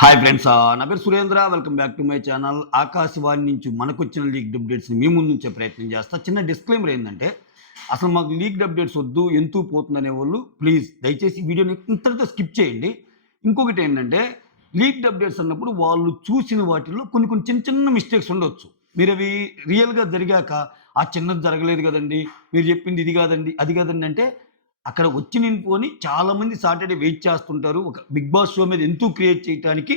Hi friends నా పేరు Surendra. Welcome back to my channel Akashvani నుంచి మనకు వచ్చిన లీక్ అప్డేట్స్ని మీ ముందు నుంచే ప్రయత్నం చేస్తా. చిన్న డిస్క్లైమర్ ఏంటంటే అసలు మాకు లీక్ అప్డేట్స్ వద్దు ఎంతూ పోతుందనే వాళ్ళు ప్లీజ్ దయచేసి వీడియోని ఇంతటితో స్కిప్ చేయండి. ఇంకొకటి ఏంటంటే లీక్ అప్డేట్స్ అన్నప్పుడు వాళ్ళు చూసిన వాటిల్లో కొన్ని కొన్ని చిన్న చిన్న మిస్టేక్స్ ఉండొచ్చు. మీరు అవి రియల్గా జరిగాక ఆ చిన్నది జరగలేదు కదండి మీరు చెప్పింది ఇది కాదండి అది కాదండి అంటే అక్కడ వచ్చి నింపుకొని చాలామంది సాటర్డే వెయిట్ చేస్తుంటారు. ఒక బిగ్ బాస్ షో మీద ఎంతో క్రియేట్ చేయడానికి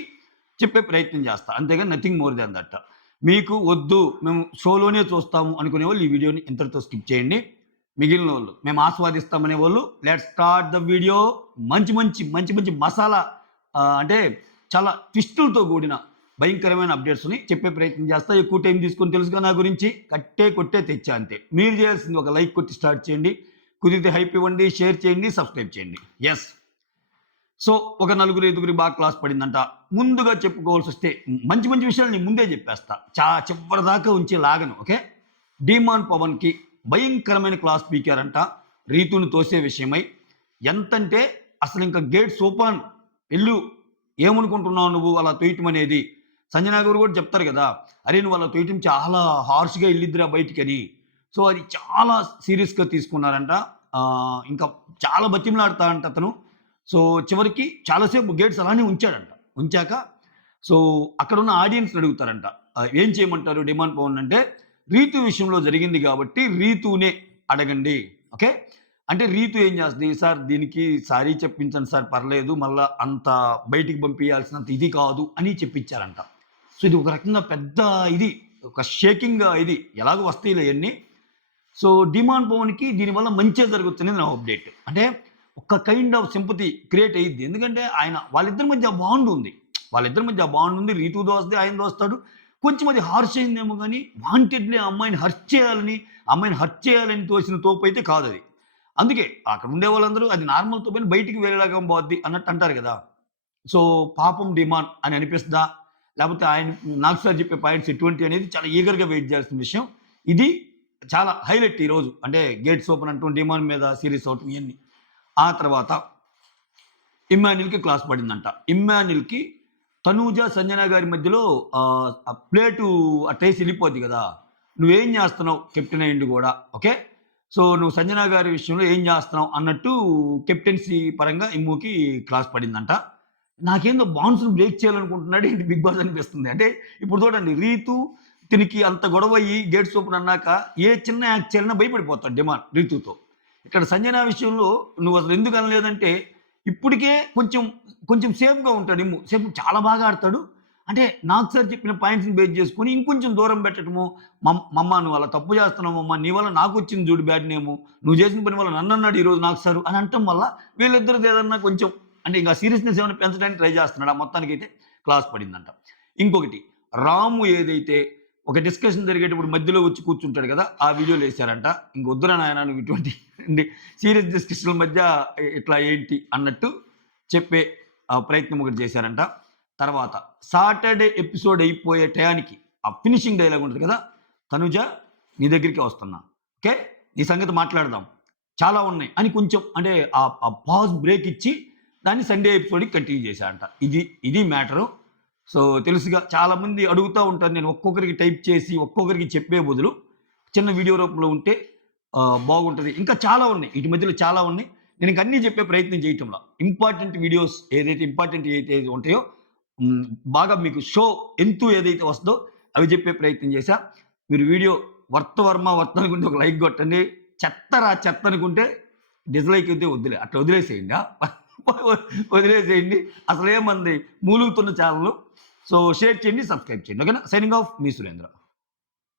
చెప్పే ప్రయత్నం చేస్తా. అంతేగాని నథింగ్ మోర్ దాన్ దట్. మీకు వద్దు మేము షోలోనే చూస్తాము అనుకునే వాళ్ళు ఈ వీడియోని ఇంతటితో స్కిప్ చేయండి. మిగిలిన వాళ్ళు మేము ఆస్వాదిస్తామనే వాళ్ళు లెట్ స్టార్ట్ ద వీడియో మంచి మంచి మంచి మంచి మసాలా అంటే చాలా ట్విస్టులతో కూడిన భయంకరమైన అప్డేట్స్ని చెప్పే ప్రయత్నం చేస్తా. ఎక్కువ టైం తీసుకొని తెలుసుగా నా గురించి. కట్టే కొట్టే తెచ్చా అంతే. మీరు చేయాల్సింది ఒక లైక్ కొట్టి స్టార్ట్ చేయండి. కుదిరితే హైప్ ఇవ్వండి షేర్ చేయండి సబ్స్క్రైబ్ చేయండి. ఎస్ సో ఒక నలుగురు ఐదుగురి బాగా క్లాస్ పడిందంట. ముందుగా చెప్పుకోవాల్సి వస్తే మంచి మంచి విషయాలు నేను ముందే చెప్పేస్తా. చా చివరి దాకా ఉంచి లాగను ఓకే డిమాండ్ పవన్కి భయంకరమైన క్లాస్ పీకారంట. రీతుని తోసే విషయమై. ఎంతంటే అసలు ఇంకా గేట్ సోపాన్ ఇల్లు ఏమనుకుంటున్నావు నువ్వు? అలా తొయ్యటం అనేది. సంజనా గారు కూడా చెప్తారు కదా. అరే నువ్వు అలా తొయ్యటం చాలా హార్ష్గా వెళ్ళిద్దిరా బయటికని. సో అది చాలా సీరియస్గా తీసుకున్నారంట. ఇంకా చాలా బతిమలాడతాడంట అతను. సో చివరికి చాలాసేపు గేట్స్ అలానే ఉంచాడంట. ఉంచాక సో అక్కడ ఉన్న ఆడియన్స్ అడుగుతారంట ఏం చేయమంటారు డిమాండ్ పవన్ అంటే రీతు విషయంలో జరిగింది కాబట్టి రీతునే అడగండి. ఓకే? అంటే రీతు ఏం చేస్తుంది? సార్ దీనికి సారీ చెప్పించండి సార్ పర్లేదు మళ్ళీ అంత బయటికి పంపించాల్సినంత ఇది కాదు అని చెప్పించారంట. సో ఇది ఒక రకంగా పెద్ద ఇది ఒక షేకింగ్ ఇది. ఎలాగో వస్తాయి ఇవన్నీ సో డిమాండ్ పవన్కి దీనివల్ల మంచిగా జరుగుతుంది నా అప్డేట్. అంటే ఒక కైండ్ ఆఫ్ సింపతి క్రియేట్ అయ్యింది ఎందుకంటే ఆయన వాళ్ళిద్దరి మధ్య బాండ్ ఉంది. వాళ్ళిద్దరి మధ్య బాండ్ ఉంది. రీతు దోస్తే ఆయన దోస్తాడు. కొంచెం అది హార్ష్ అయిందేమో కానీ వాంటెడ్లీ అమ్మాయిని హర్చ్ చేయాలని అమ్మాయిని హర్చ్ చేయాలని తోసిన తోపు అయితే కాదు అది. అందుకే అక్కడ ఉండే వాళ్ళందరూ అది నార్మల్ తోపని బయటికి వెళ్ళలాగా పోద్ది అన్నట్టు అంటారు కదా. సో పాపం డిమాండ్ అని అనిపిస్తుందా? లేకపోతే ఆయన నాకు సార్ చెప్పే పాయింట్స్ ఎటువంటి అనేది చాలా ఈగర్గా వెయిట్ చేయాల్సిన విషయం. ఇది చాలా హైలైట్ ఈరోజు అంటే గేట్స్ ఓపెన్ అంటూ డిమాండ్ మీద సిరీస్ అవుట్ ఇవన్నీ ఆ తర్వాత ఇమ్మాన్యుల్కి క్లాస్ పడిందంట. ఇమ్మాన్యుల్కి తనూజ సంజన గారి మధ్యలో ఆ, ప్లేటు అట్టేసి వెళ్ళిపోద్ది కదా. నువ్వేం చేస్తున్నావు? కెప్టెన్ అయ్యింది కూడా. ఓకే? సో నువ్వు సంజన గారి విషయంలో ఏం చేస్తున్నావు? అన్నట్టు కెప్టెన్సీ పరంగా ఇమ్ముకి క్లాస్ పడిందంట. నాకేందో బౌన్స్ను బ్రేక్ చేయాలనుకుంటున్నాడు ఏంటి బిగ్ బాస్ అనిపిస్తుంది. అంటే ఇప్పుడు చూడండి రీతు తినికి అంత గొడవ అయ్యి గేట్స్ ఓపెన్ అన్నాక ఏ చిన్న యాక్ట్ చేయాలన్నా భయపడిపోతాడు డిమాండ్ రీతుతో. ఇక్కడ సంజన విషయంలో నువ్వు అసలు ఎందుకు అనలేదంటే ఇప్పటికే కొంచెం కొంచెం సేఫ్గా ఉంటాడు ఇమ్ము. సేఫ్ చాలా బాగా ఆడతాడు. అంటే నాకు సార్ చెప్పిన పాయింట్స్ని బేస్ చేసుకొని ఇంకొంచెం దూరం పెట్టడము మమ్- మమ్మ నువ్వు అలా తప్పు చేస్తున్నావు అమ్మ నీ వల్ల నాకు వచ్చింది చూడు బ్యాడ్ నేము నువ్వు చేసిన పని వల్ల నన్ను అన్నాడు ఈరోజు నాకు సార్ అని అంటం వల్ల వీళ్ళిద్దరిది ఏదన్నా కొంచెం అంటే ఇంకా సీరియస్నెస్ ఏమైనా పెంచడానికి ట్రై చేస్తున్నాడు. ఆ మొత్తానికి అయితే క్లాస్ పడిందంట. ఇంకొకటి రాము ఏదైతే ఒక డిస్కషన్ జరిగేటప్పుడు మధ్యలో వచ్చి కూర్చుంటాడు కదా ఆ వీడియోలు వేశారంట. ఇంక వద్దురా నాయన నువ్వు ఇటువంటి సీరియస్ డిస్కషన్ల మధ్య ఇట్లా ఏంటి అన్నట్టు చెప్పే ఆ, ప్రయత్నం ఒకటి చేశారంట. తర్వాత సాటర్డే ఎపిసోడ్ అయిపోయే టయానికి ఆ ఫినిషింగ్ డైలాగ్ ఉంటుంది కదా తనుజ నీ దగ్గరికి వస్తున్నా. ఓకే? నీ సంగతి మాట్లాడదాం. చాలా ఉన్నాయి. అని కొంచెం అంటే ఆ పాజ్ బ్రేక్ ఇచ్చి దాన్ని సండే ఎపిసోడ్కి కంటిన్యూ చేశారంట. ఇది ఇది మ్యాటరు సో తెలుసుగా చాలామంది అడుగుతూ ఉంటారు నేను ఒక్కొక్కరికి టైప్ చేసి ఒక్కొక్కరికి చెప్పే బదులు చిన్న వీడియో రూపంలో ఉంటే బాగుంటుంది. ఇంకా చాలా ఉన్నాయి. ఇటు మధ్యలో చాలా ఉన్నాయి. నేను ఇంక అన్నీ చెప్పే ప్రయత్నం చేయటంలో. ఇంపార్టెంట్ వీడియోస్ ఏదైతే ఇంపార్టెంట్ ఏదైతే ఉంటాయో బాగా మీకు షో ఎంతూ ఏదైతే వస్తుందో అవి చెప్పే ప్రయత్నం చేశా. మీరు వీడియో వర్త వర్మ వర్త అనుకుంటే ఒక లైక్ కొట్టండి. చెత్తరా చెత్త అనుకుంటే డిస్లైక్ అయితే వదిలే అట్లా వదిలేసేయండి. వదిలేసేయండి. అసలు ఏమంది మూలుగుతున్న ఛానల్ సో షేర్ చేయండి సబ్స్క్రైబ్ చేయండి ఓకేనా సైనింగ్ ఆఫ్ మీ సురేంద్ర